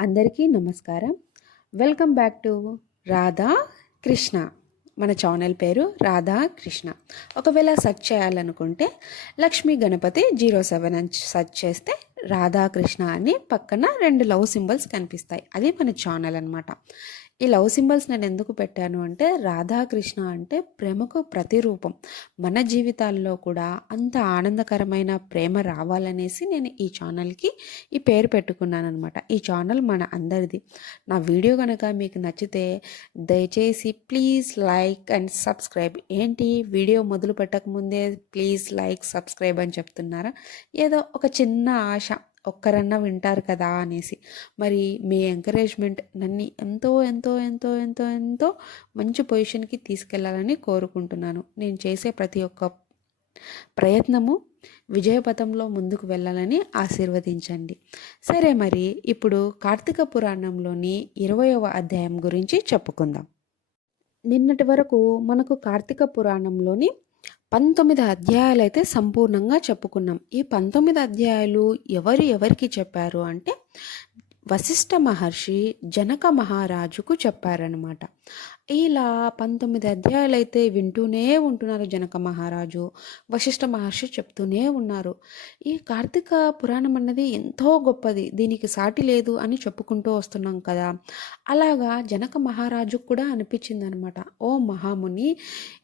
అందరికీ నమస్కారం. Welcome back to Radha Krishna. మన ఛానల్ పేరు రాధా కృష్ణ. ఒకవేళ సెర్చ్ చేయాలనుకుంటే లక్ష్మీ గణపతి జీరో సెవెన్ అని సెర్చ్ చేస్తే రాధాకృష్ణ అని పక్కన రెండు లవ్ సింబల్స్ కనిపిస్తాయి. అది మన ఛానల్ అనమాట ఈ లవ్ సింబల్స్ నేను ఎందుకు పెట్టాను అంటే రాధాకృష్ణ అంటే ప్రేమకు ప్రతిరూపం. మన జీవితాల్లో కూడా అంత ఆనందకరమైన ప్రేమ రావాలనేసి నేను ఈ ఛానల్కి ఈ పేరు పెట్టుకున్నాను అనమాట ఈ ఛానల్ మన అందరిది. నా వీడియో కనుక మీకు నచ్చితే దయచేసి ప్లీజ్ లైక్ అండ్ సబ్స్క్రైబ్. ఏంటి? వీడియో మొదలు పెట్టకముందే ప్లీజ్ లైక్ సబ్స్క్రైబ్ అని చెప్తున్నారా? ఏదో ఒక చిన్న ఆశ. ఒక్కరన్నా వింటారు కదా అనేసి. మరి మీ ఎంకరేజ్మెంట్ నన్ను ఎంతో ఎంతో ఎంతో ఎంతో ఎంతో మంచి పొజిషన్కి తీసుకెళ్ళాలని కోరుకుంటున్నాను. నేను చేసే ప్రతి ఒక్క ప్రయత్నము విజయపథంలో ముందుకు వెళ్ళాలని ఆశీర్వదించండి. సరే మరి ఇప్పుడు కార్తీక పురాణంలోని ఇరవయవ అధ్యాయం గురించి చెప్పుకుందాం. నిన్నటి వరకు మనకు కార్తీక పురాణంలోని పంతొమ్మిది అధ్యాయాలు అయితే సంపూర్ణంగా చెప్పుకున్నాం. ఈ పంతొమ్మిది అధ్యాయాలు ఎవరు ఎవరికి చెప్పారు అంటే వశిష్ఠ మహర్షి జనక మహారాజుకు చెప్పారనమాట ఇలా పంతొమ్మిది అధ్యాయాలు అయితే వింటూనే ఉంటున్నారు జనక మహారాజు. వశిష్ఠ మహర్షి చెప్తూనే ఉన్నారు. ఈ కార్తీక పురాణం అన్నది ఎంతో గొప్పది. దీనికి సాటి లేదు అని చెప్పుకుంటూ వస్తున్నాం కదా. అలాగా జనక మహారాజు కూడా అనిపించింది అనమాట ఓ మహాముని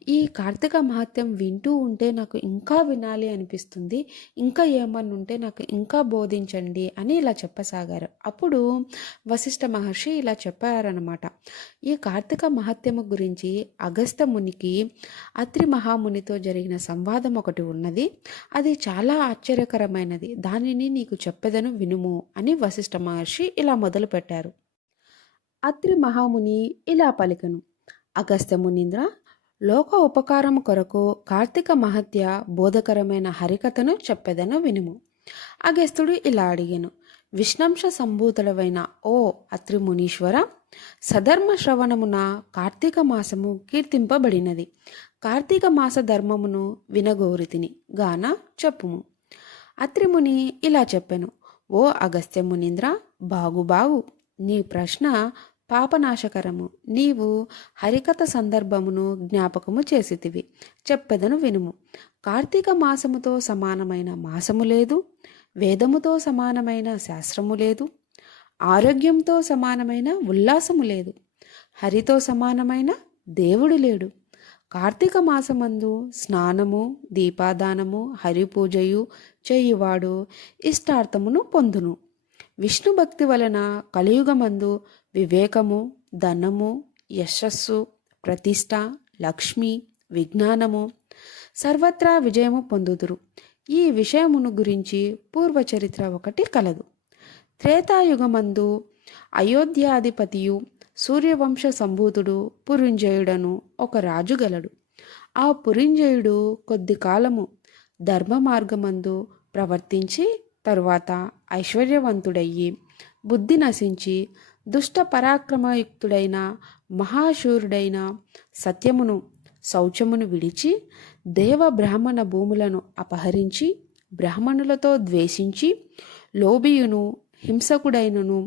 ఈ కార్తీక మహత్యం వింటూ ఉంటే నాకు ఇంకా వినాలి అనిపిస్తుంది. ఇంకా ఏమన్నా ఉంటే నాకు ఇంకా బోధించండి అని ఇలా చెప్పసాగారు. అప్పుడు వశిష్ఠ మహర్షి ఇలా చెప్పారనమాట ఈ కార్తీక మహత్యము గురించి అగస్త మునికి అత్రి మహామునితో జరిగిన సంవాదం ఒకటి ఉన్నది. అది చాలా ఆశ్చర్యకరమైనది. దానిని నీకు చెప్పెదను వినుము అని వశిష్ఠ మహర్షి ఇలా మొదలుపెట్టారు. అత్రి మహాముని ఇలా పలికను. అగస్త్య మునీంద్ర లోక ఉపకారం కొరకు కార్తీక మహత్య బోధకరమైన హరికథను చెప్పెదను వినుము. అగస్త్యుడు ఇలా అడిగాను. విష్ణంశ సంభూతుడవైన ఓ అత్రి మునీశ్వర సధర్మ శ్రవణమున కార్తీక మాసము కీర్తింపబడినది. కార్తీక మాస ధర్మమును వినగోరితిని గాన చెప్పుము. అత్రిముని ఇలా చెప్పెను. ఓ అగస్త్య మునీంద్ర బాగు బాగు. నీ ప్రశ్న పాపనాశకరము. నీవు హరికథ సందర్భమును జ్ఞాపకము చేసితివి. చెప్పెదను వినుము. కార్తీక మాసముతో సమానమైన మాసము లేదు. వేదముతో సమానమైన శాస్త్రము లేదు. ఆరోగ్యంతో సమానమైన ఉల్లాసము లేదు. హరితో సమానమైన దేవుడు లేడు. కార్తీక మాసమందు స్నానము దీపాదానము హరిపూజయు చేయువాడు ఇష్టార్థమును పొందును. విష్ణు భక్తి వలన కలియుగమందు వివేకము ధనము యశస్సు ప్రతిష్ట లక్ష్మి విజ్ఞానము సర్వత్రా విజయము పొందుదురు. ఈ విషయమును గురించి పూర్వచరిత్ర ఒకటి కలదు. త్రేతాయుగమందు అయోధ్యాధిపతియు సూర్యవంశ సంభూతుడు పురింజయుడను ఒక రాజు గలడు. ఆ పురింజయుడు కొద్ది కాలము ధర్మ మార్గమందు ప్రవర్తించి తరువాత ఐశ్వర్యవంతుడయ్యి బుద్ధి నశించి దుష్ట పరాక్రమయుక్తుడైన మహాశూరుడైన సత్యమును శౌచమును విడిచి దేవ బ్రాహ్మణ భూములను అపహరించి బ్రాహ్మణులతో ద్వేషించి లోబియును హింసకుడైనను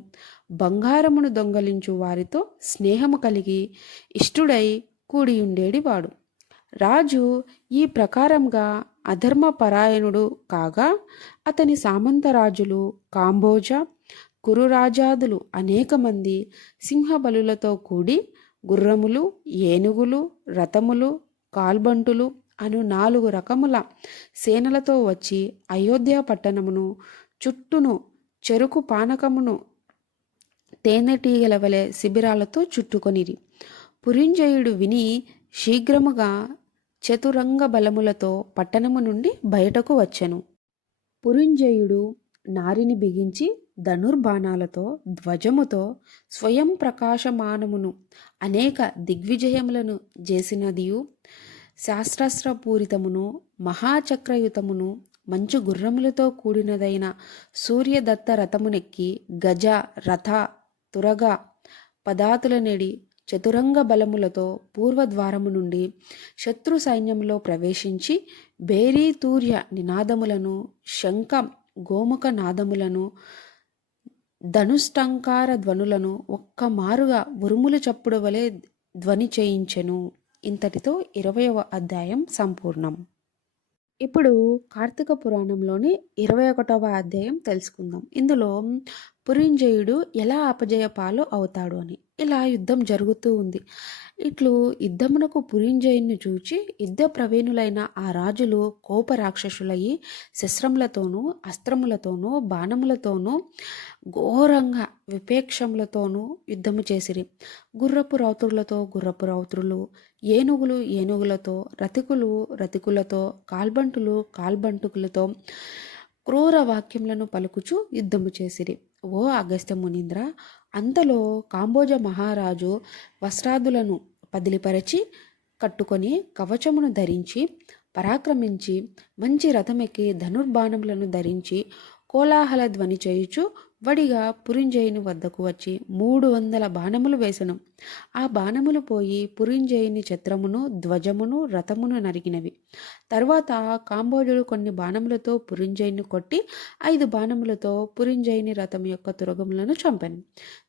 బంగారమును దొంగలించు వారితో స్నేహము కలిగి ఇష్టుడై కూడి ఉండేడివాడు రాజు ఈ ప్రకారంగా అధర్మపరాయణుడు కాగా అతని సామంతరాజులు కాంబోజ కురురాజాదులు అనేక మంది సింహబలులతో కూడి గుర్రములు ఏనుగులు రథములు కాల్బంటులు అను నాలుగు రకముల సేనలతో వచ్చి అయోధ్య పట్టణమును చుట్టూను చెరుకు పానకమును తేనెటీగల వలె శిబిరాలతో చుట్టుకొనిరి. పురింజయుడు విని శీఘ్రముగా చతురంగ బలములతో పట్టణము నుండి బయటకు వచ్చెను. పురింజయుడు నారిని బిగించి ధనుర్బాణాలతో ధ్వజముతో స్వయం ప్రకాశమానమును అనేక దిగ్విజయములను చేసినదియు. శాస్త్రాస్త్రపూరితమును మహాచక్రయుతమును మంచు గుర్రములతో కూడినదైన సూర్యదత్త రథమునెక్కి గజ రథ తురగ పదాతులనెడి చతురంగ బలములతో పూర్వద్వారము నుండి శత్రు సైన్యంలో ప్రవేశించి బేరీతూర్య నినాదములను శంఖ గోముఖ నాదములను ధనుష్టంకార ధ్వనులను ఒక్క మారుగా ఉరుముల చప్పుడు వలె ధ్వని చేయించెను. ఇంతటితో ఇరవయవ అధ్యాయం సంపూర్ణం. ఇప్పుడు కార్తీక పురాణంలోని ఇరవై ఒకటవ అధ్యాయం తెలుసుకుందాం. ఇందులో పురింజయుడు ఎలా అపజయ పాలు అవుతాడు అని. ఇలా యుద్ధం జరుగుతూ ఉంది. ఇట్లు యుద్ధమునకు పురింజయుని చూచి యుద్ధ ప్రవీణులైన ఆ రాజులు కోప రాక్షసులయ్యి శస్త్రములతోనూ అస్త్రములతోనూ బాణములతోనూ ఘోరంగా విపేక్షములతోనూ యుద్ధము చేసిరి. గుర్రపు రౌతులతో గుర్రపు రౌతులు ఏనుగులు ఏనుగులతో రతికులు రతికులతో కాల్బంటులు కాల్బంటుకులతో క్రూర వాక్యములను పలుకుచు యుద్ధము చేసిరి. ఓ అగస్త్య మునీంద్ర అంతలో కాంబోజ మహారాజు వస్త్రాదులను పదిలిపరచి కట్టుకొని కవచమును ధరించి పరాక్రమించి మంచి రథమెక్కి ధనుర్బాణములను ధరించి కోలాహల ధ్వని చేయుచు వడిగా పురింజయుని వద్దకు వచ్చి మూడు వందల బాణములు వేసెను. ఆ బాణములు పోయి పురింజయుని ఛత్రమును ధ్వజమును రథమును నరిగినవి. తర్వాత కాంబోజుడు కొన్ని బాణములతో పురింజయుని కొట్టి ఐదు బాణములతో పురింజయుని రథం యొక్క తురగములను చంపాను.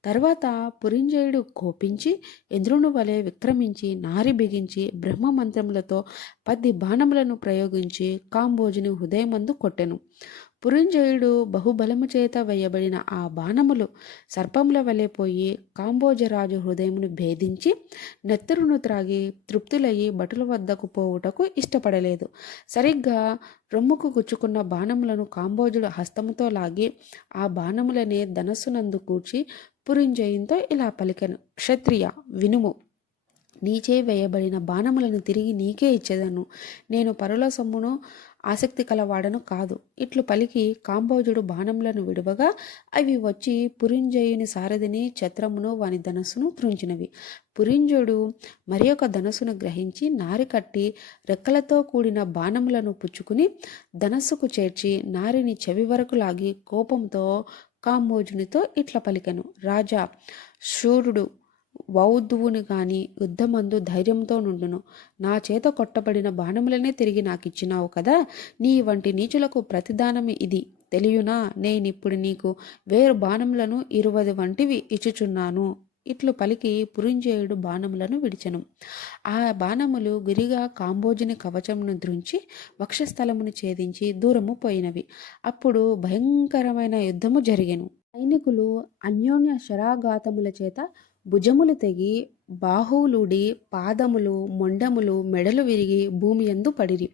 తర్వాత పురింజయుడు కోపించి ఇంద్రుని వలె విక్రమించి నారి బిగించి బ్రహ్మ మంత్రములతో పది బాణములను ప్రయోగించి కాంబోజుని హృదయమందు కొట్టెను. పురంజయుడు బహుబలము చేత వేయబడిన ఆ బాణములు సర్పముల వలె పోయి కాంబోజరాజు హృదయమును భేదించి నెత్తరును త్రాగి తృప్తులయ్యి భటుల వద్దకు పోవుటకు ఇష్టపడలేదు. సరిగ్గా రొమ్ముకు గుచ్చుకున్న బాణములను కాంబోజుడు హస్తముతో లాగి ఆ బాణములనే ధనస్సునందు కూర్చి పురంజయునితో ఇలా పలికెను. క్షత్రియ వినుము. నీచే వేయబడిన బాణములను తిరిగి నీకే ఇచ్చేదను. నేను పరుల సొమ్మును ఆసక్తి కలవాడను కాదు. ఇట్లు పలికి కాంబోజుడు బాణములను విడువగా అవి వచ్చి పురింజయుని సారథిని ఛత్రమును వాని ధనస్సును త్రుంచినవి. పురింజుడు మరి ఒక ధనస్సును గ్రహించి నారి కట్టి రెక్కలతో కూడిన బాణములను పుచ్చుకుని ధనస్సుకు చేర్చి నారిని చెవి వరకు లాగి కోపంతో కాంబోజునితో ఇట్ల పలికెను. రాజా శూరుడు వౌద్ధువుని గాని యుద్ధమందు ధైర్యంతో నుండును. నా చేత కొట్టబడిన బాణములనే తిరిగి నాకిచ్చినావు కదా నీ వంటి నీచులకు ప్రతిదానం ఇది. తెలియనా నేనిప్పుడు నీకు వేరు బాణములను ఇరువది వంటివి ఇచ్చుచున్నాను. ఇట్లు పలికి పురింజేయుడు బాణములను విడిచెను. ఆ బాణములు గురిగా కాంబోజుని కవచమును ద్రుంచి వక్షస్థలమును ఛేదించి దూరము పోయినవి. అప్పుడు భయంకరమైన యుద్ధము జరిగెను. సైనికులు అన్యోన్య శరాఘాతముల చేత భుజములు తెగి బాహువులుడి పాదములు మొండములు మెడలు విరిగి భూమి ఎందు పడిరి.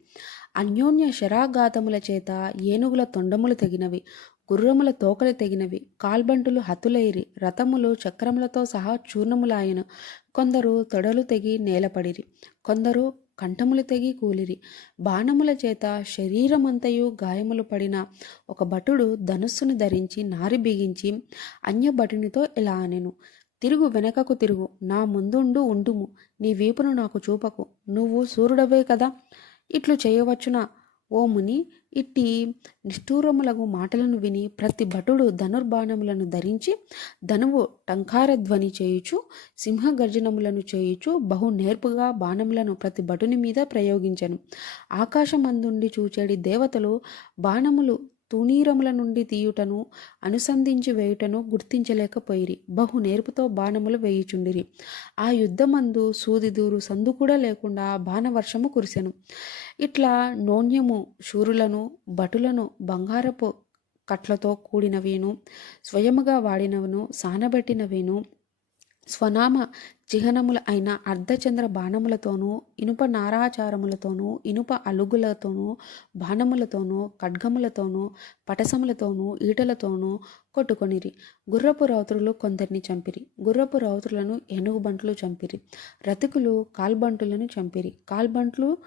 అన్యోన్య శరాఘాతముల చేత ఏనుగుల తొండములు తెగినవి గుర్రముల తోకలు తెగినవి కాల్బంటులు హతులైరి రథములు చక్రములతో సహా చూర్ణములాయను. కొందరు తొడలు తెగి నేలపడిరి కొందరు కంఠములు తెగి కూలిరి. బాణముల చేత శరీరమంతయు గాయములు పడిన ఒక భటుడు ధనుస్సును ధరించి నారి బిగించి అన్య భటునితో ఇలా అనెను. తిరుగు వెనకకు తిరుగు. నా ముందుండు ఉండుము. నీ వీపును నాకు చూపకు. నువ్వు సూర్యుడవే కదా. ఇట్లు చేయవచ్చునా? ఓ ముని ఇట్టి నిష్ఠూరములకు మాటలను విని ప్రతి భటుడు ధనుర్బాణములను ధరించి ధనువు టంకారధ్వని చేయుచు సింహగర్జనములను చేయుచు బహు నేర్పుగా బాణములను ప్రతి భటుని మీద ప్రయోగించను. ఆకాశమందుండి చూచేడి దేవతలు బాణములు తుణీరముల నుండి తీయుటను అనుసంధించి వేయుటను గుర్తించలేకపోయిరి. బహు నేర్పుతో బాణములు వేయుచుండిరి. ఆ యుద్ధమందు సూదిదూరు సందు కూడా లేకుండా బాణవర్షము కురిసెను. ఇట్లా నోన్యము శూరులను భటులను బంగారపు కట్లతో కూడినవేను స్వయముగా వాడినవను సానబెట్టినవేను స్వనామ చిహ్నములు అయిన అర్ధచంద్ర బాణములతోనూ ఇనుప నారాచారములతోనూ ఇనుప అలుగులతోనూ బాణములతోనూ ఖడ్గములతోనూ పటసములతోనూ ఈటలతోనూ కొట్టుకొనిరి. గుర్రపు రౌతులు కొందరిని చంపిరి. గుర్రపు రౌతులను ఏనుగుబంట్లు చంపిరి. రతికులు కాల్బంటులను చంపిరి. కాల్బంట్లు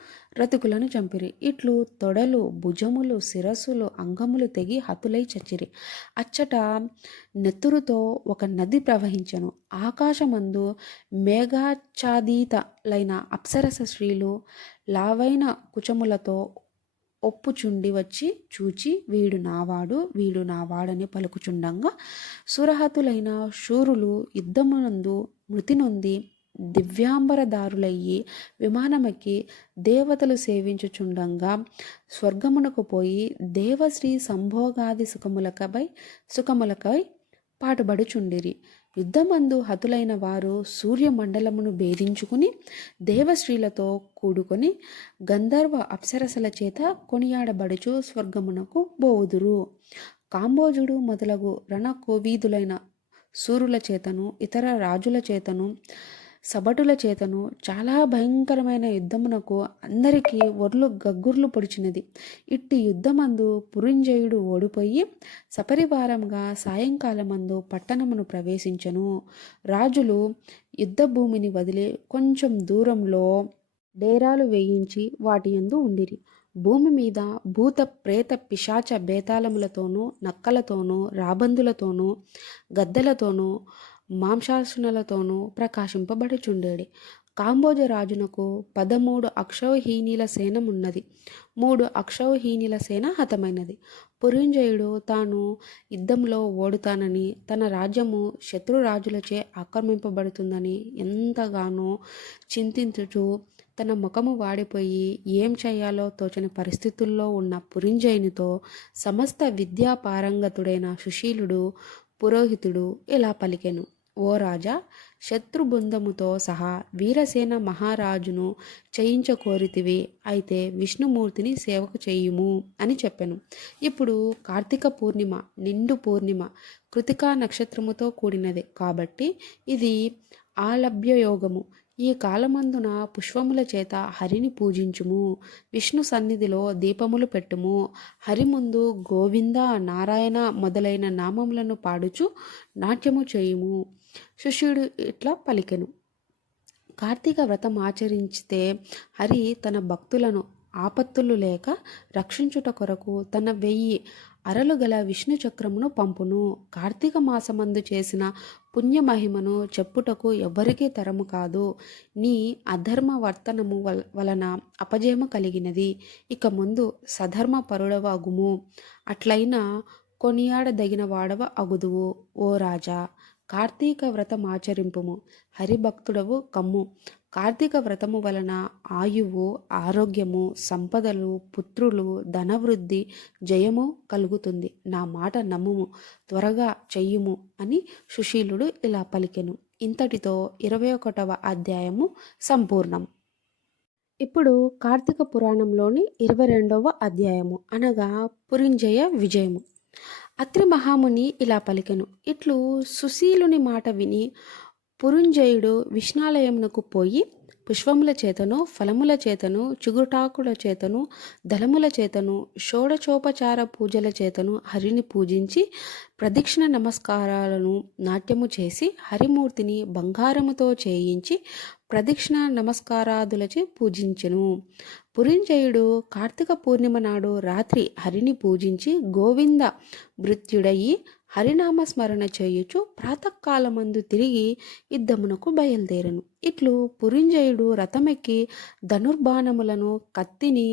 రతికులను చంపిరి. ఇట్లు తొడలు భుజములు శిరస్సులు అంగములు తెగి హతులై చచ్చిరి. అచ్చట నెత్తురుతో ఒక నది ప్రవహించను. ఆకాశమందు మేఘాచ్ఛాదితలైన అప్సరస స్త్రీలు లావైన కుచములతో ఒప్పుచుండి వచ్చి చూచి వీడు నావాడు వీడు నావాడని పలుకుచుండంగా సురహతులైన శూరులు యుద్ధమునందు మృతి నొంది దివ్యాంబరదారులయ్యి విమానమెక్కి దేవతలు సేవించుచుండంగా స్వర్గమునకు పోయి దేవశ్రీ సంభోగాది సుఖములకపై సుఖములకై పాటుబడుచుండిరి. యుద్ధమందు హతులైన వారు సూర్యమండలమును భేదించుకుని దేవశ్రీలతో కూడుకొని గంధర్వ అప్సరసల చేత కొనియాడబడుచు స్వర్గమునకు బోవుదురు. కాంబోజుడు మొదలగు రణకోవీధులైన సూరుల చేతను ఇతర రాజుల చేతను సబటుల చేతను చాలా భయంకరమైన యుద్ధమునకు అందరికీ ఒర్లు గగ్గుర్లు పొడిచినది. ఇట్టి యుద్ధమందు పురుంజయుడు ఓడిపోయి సపరివారంగా సాయంకాలమందు పట్టణమును ప్రవేశించను. రాజులు యుద్ధ భూమిని వదిలి కొంచెం దూరంలో డేరాలు వేయించి వాటి యందు ఉండిరి. భూమి మీద భూత ప్రేత పిశాచ బేతాళములతోనూ నక్కలతోనూ రాబందులతోనూ గద్దలతోనూ మాంసాసునలతోనూ ప్రకాశింపబడుచుండేడి కాంబోజ రాజునకు పదమూడు అక్షౌహీనిల సేనమున్నది. మూడు అక్షౌహీనిల సేన హతమైనది. పురంజయుడు తాను యుద్ధంలో ఓడుతానని తన రాజ్యము శత్రురాజులచే ఆక్రమింపబడుతుందని ఎంతగానో చింతించుచు తన ముఖము వాడిపోయి ఏం చేయాలో తోచని పరిస్థితుల్లో ఉన్న పురింజయునితో సమస్త విద్యా పారంగతుడైన సుశీలుడు పురోహితుడు ఇలా పలికెను ఓ రాజా శత్రుబృందముతో సహా వీరసేన మహారాజును చేయించకోరితివి అయితే విష్ణుమూర్తిని సేవకు చేయుము అని చెప్పాను. ఇప్పుడు కార్తీక పూర్ణిమ నిండు పూర్ణిమ కృతికా నక్షత్రముతో కూడినది కాబట్టి ఇది ఆలభ్యయోగము. ఈ కాలమందున పుష్పముల చేత హరిని పూజించుము. విష్ణు సన్నిధిలో దీపములు పెట్టుము. హరి ముందు గోవింద నారాయణ మొదలైన నామములను పాడుచు నాట్యము చేయుము. శిష్యుడు ఇట్లా పలికెను. కార్తీక వ్రతం ఆచరించితే హరి తన భక్తులను ఆపత్తులు లేక రక్షించుట కొరకు తన వెయ్యి అరలు గల విష్ణు చక్రమును పంపును. కార్తీక మాసమందు చేసిన పుణ్యమహిమను చెప్పుటకు ఎవ్వరికీ తరము కాదు. నీ అధర్మ వర్తనము వలన అపజయము కలిగినది. ఇక ముందు సధర్మ పరుడవాగుము అగుము. కొనియాడదగిన వాడవ అగుదువు ఓ రాజా! కార్తీక వ్రతం ఆచరింపుము. హరిభక్తుడవు కమ్ము. కార్తీక వ్రతము వలన ఆయువు ఆరోగ్యము సంపదలు పుత్రులు ధనవృద్ధి జయము కలుగుతుంది. నా మాట నమ్ముము. త్వరగా చెయ్యుము అని సుశీలుడు ఇలా పలికెను. ఇంతటితో ఇరవై ఒకటవ అధ్యాయము సంపూర్ణం. ఇప్పుడు కార్తీక పురాణంలోని ఇరవై రెండవ అధ్యాయము అనగా పురింజయ విజయము. అత్రి మహాముని ఇలా పలికెను. ఇట్లు సుశీలుని మాట విని పురుంజయుడు విష్ణాలయమునకు పోయి పుష్పముల చేతను ఫలముల చేతను చిగుటాకుల చేతను దళముల చేతను షోడచోపచార పూజల చేతను హరిని పూజించి ప్రదక్షిణ నమస్కారాలను నాట్యము చేసి హరిమూర్తిని బంగారముతో చేయించి ప్రదక్షిణ నమస్కారాదులచే పూజించెను. పురంజయుడు కార్తీక పూర్ణిమ నాడు రాత్రి హరిని పూజించి గోవింద మృత్యుడయి హరినామ స్మరణ చేయుచు ప్రాతకాలమందు తిరిగి యుద్ధమునకు బయలుదేరను. ఇట్లు పురంజయుడు రథమెక్కి ధనుర్బాణములను కత్తిని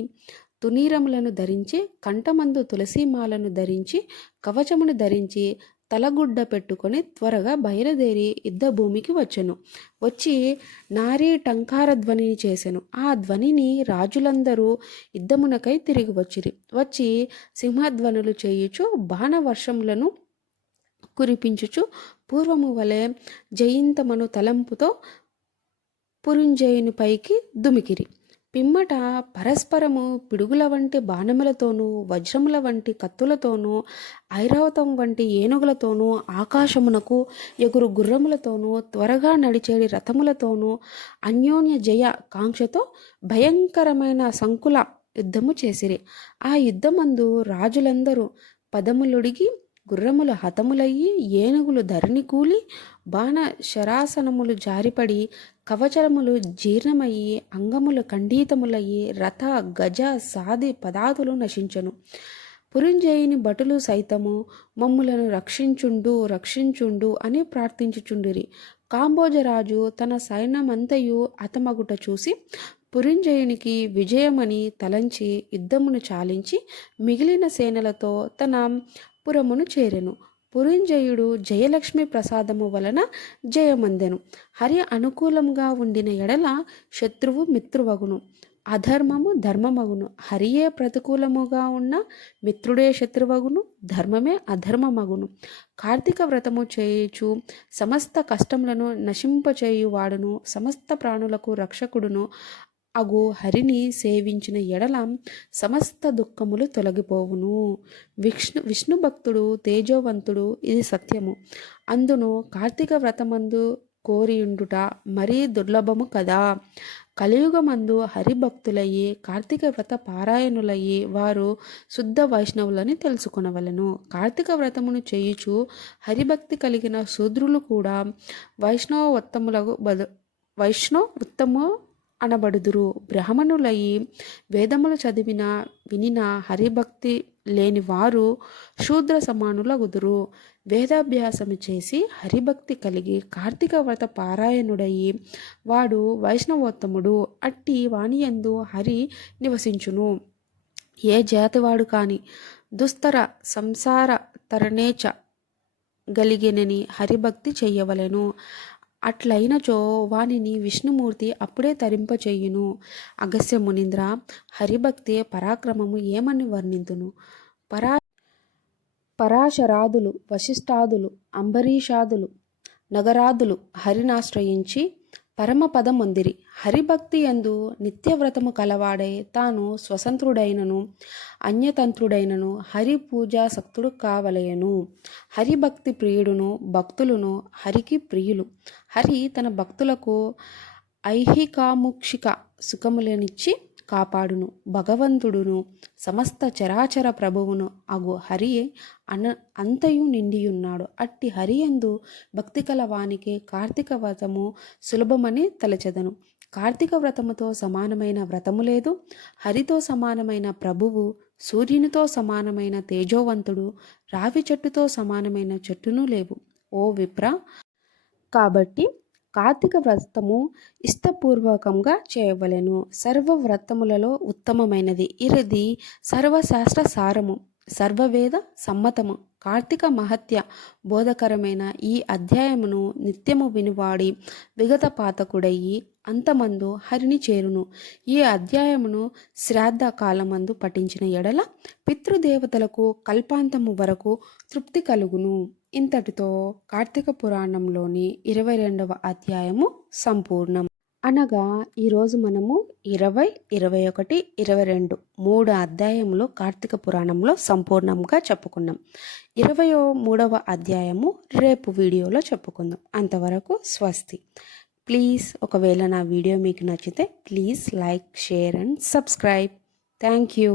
తునీరములను ధరించి కంఠమందు తులసీమాలను ధరించి కవచమును ధరించి తలగుడ్డ పెట్టుకొని త్వరగా బయలుదేరి యుద్ధ భూమికి వచ్చెను. వచ్చి నారీ టంకార ధ్వనిని చేసెను. ఆ ధ్వనిని రాజులందరూ యుద్ధమునకై తిరిగి వచ్చిరి. వచ్చి సింహధ్వనులు చేయుచు బాణవర్షములను కురిపించుచు పూర్వము వలె జయింతమను తలంపుతో పురుంజయుని పైకి దుమికిరి. పిమ్మట పరస్పరము పిడుగుల వంటి బాణములతోనూ వజ్రముల వంటి కత్తులతోనూ ఐరావతం వంటి ఏనుగులతోనూ ఆకాశమునకు ఎగురు గుర్రములతోనూ త్వరగా నడిచేడి రథములతోనూ అన్యోన్య జయ కాంక్షతో భయంకరమైన సంకుల యుద్ధము చేసిరి. ఆ యుద్ధమందు రాజులందరూ పదములుడిగి గుర్రములు హతములయ్యి ఏనుగులు ధరణి కూలి బాణ శరాసనములు జారిపడి కవచరములు జీర్ణమయ్యి అంగములు ఖండితములయ్యి రథ గజ సాది పదాదులు నశించను. పురింజయుని భటులు సైతము మమ్ములను రక్షించుండు రక్షించుండు అని ప్రార్థించుచుండిరి. కాంబోజరాజు తన సైన్యమంతయు అతమగుట చూసి పురంజయునికి విజయమని తలంచి యుద్ధమును చాలించి మిగిలిన సేనలతో తన పురమును చేరెను. పురంజయుడు జయలక్ష్మి ప్రసాదము వలన జయమందెను. హరి అనుకూలంగా ఉండిన ఎడల శత్రువు మిత్రువగును. అధర్మము ధర్మమగును. హరియే ప్రతికూలముగా ఉన్న మిత్రుడే శత్రువగును. ధర్మమే అధర్మమగును. కార్తీక వ్రతము చేయుచు సమస్త కష్టములను నశింపచేయువాడును. సమస్త ప్రాణులకు రక్షకుడును. అగు హరిని సేవించిన ఎడల సమస్త దుఃఖములు తొలగిపోవును. విష్ణు విష్ణు భక్తుడు తేజోవంతుడు ఇది సత్యము. అందును కార్తీక వ్రతమందు కోరియుండుట మరీ దుర్లభము కదా. కలియుగమందు హరిభక్తులయ్యి కార్తీక వ్రత పారాయణులయ్యి వారు శుద్ధ వైష్ణవులని తెలుసుకునవలను. కార్తీక వ్రతమును చేయుచు హరిభక్తి కలిగిన శూద్రులు కూడా వైష్ణవ ఉత్తములకు బదు వైష్ణవ ఉత్తమ అనబడుదురు. బ్రాహ్మణులయ్యి వేదములు చదివిన వినిన హరిభక్తి లేని వారు శూద్ర సమానులగుదురు వేదాభ్యాసము చేసి హరిభక్తి కలిగి కార్తీక వ్రత పారాయణుడయి వాడు వైష్ణవోత్తముడు. అట్టి వాణియందు హరి నివసించును. ఏ జాతివాడు కాని దుస్తర సంసార తరణేచ గలిగినని హరిభక్తి చెయ్యవలెను అట్లయినచో వానిని విష్ణుమూర్తి అప్పుడే తరింపచేయును. అగస్య మునీంద్ర హరిభక్తి పరాక్రమము ఏమని వర్ణింతును? పరా పరాశరాదులు వశిష్ఠాదులు అంబరీషాదులు నగరాదులు హరినాశ్రయించి పరమపదముందిరి. హరిభక్తి యందు నిత్యవ్రతము కలవాడై తాను స్వతంత్రుడైనను అన్యతంత్రుడైనను హరి పూజాసక్తుడు కావలయను హరిభక్తి ప్రియుడును భక్తులను హరికి ప్రియులు. హరి తన భక్తులకు ఐహికాముక్షిక సుఖములనిచ్చి కాపాడును భగవంతుడును సమస్త చరాచర ప్రభువును అగు హరియే అన అంతయు నిండియున్నాడు. అట్టి హరియందు భక్తి కల వానికి కార్తీక వ్రతము సులభమని తలచెదను. కార్తీక వ్రతముతో సమానమైన వ్రతము లేదు. హరితో సమానమైన ప్రభువు సూర్యునితో సమానమైన తేజోవంతుడు రావి చెట్టుతో సమానమైన చెట్టును లేవు. ఓ విప్ర! కాబట్టి కార్తీక వ్రతము ఇష్టపూర్వకంగా చేయవలెను. సర్వ వ్రతములలో ఉత్తమమైనది. ఇది సర్వశాస్త్ర సారము సర్వవేద సమ్మతము. కార్తీక మహత్య బోధకరమైన ఈ అధ్యాయమును నిత్యము వినివాడి విగత పాతకుడయ్యి అంతమందు హరిని చేరును. ఈ అధ్యాయమును శ్రాద్ధ కాలమందు పఠించిన ఎడల పితృదేవతలకు కల్పాంతము వరకు తృప్తి కలుగును. ఇంతటితో కార్తీక పురాణంలోని ఇరవై రెండవ అధ్యాయము సంపూర్ణం. అనగా ఈరోజు మనము ఇరవై ఇరవై ఒకటి ఇరవై రెండు మూడు అధ్యాయములు కార్తీక పురాణంలో సంపూర్ణంగా చెప్పుకున్నాం. ఇరవై మూడవ అధ్యాయము రేపు వీడియోలో చెప్పుకుందాం. అంతవరకు స్వస్తి. ప్లీజ్ ఒకవేళ నా వీడియో మీకు నచ్చితే please like share and subscribe. Thank you.